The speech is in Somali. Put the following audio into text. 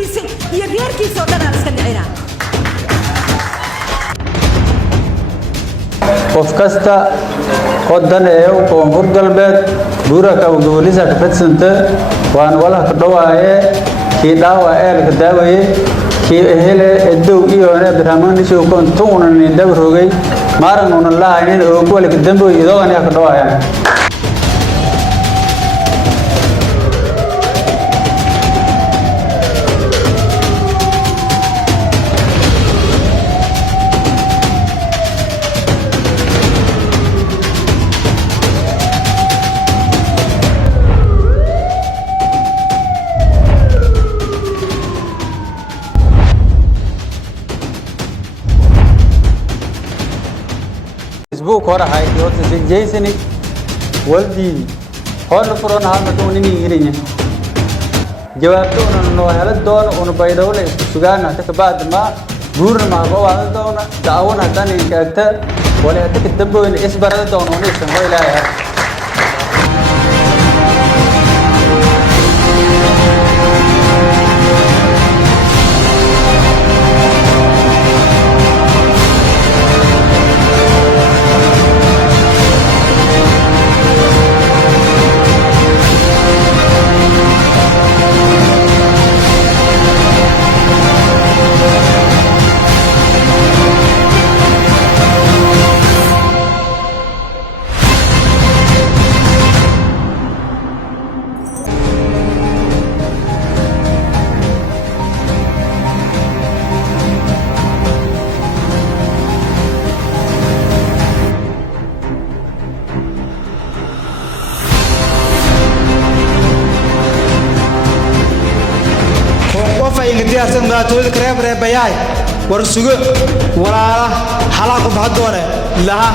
ديسي يا غيركي سودنا اسكنعينا qof kasta oo daneeyo koonfur galbeed buuraka gobolisa ka fadsanta waan walaha ka dhawaaye kii dhaawa eelka daawaye kii hele edow iyo barnaamij soo koontuuna nin dabrogay maaran una laahayn oo gobolka dambe idoo aan ka dhawaayaan Facebook hore hay iyo jeysani waldi hor furan hal doonini yirinya jawaabtoona noo hela doon oo baydhowle isku sugaana ka baad ma guur ma wada doona taawuna tan in kaagta wala ka damboyn isbarada doon oo nisan way ilaahay diyaarsan maatooda kareeb reebayay war sugo walaala xalaaqo baxdoone laha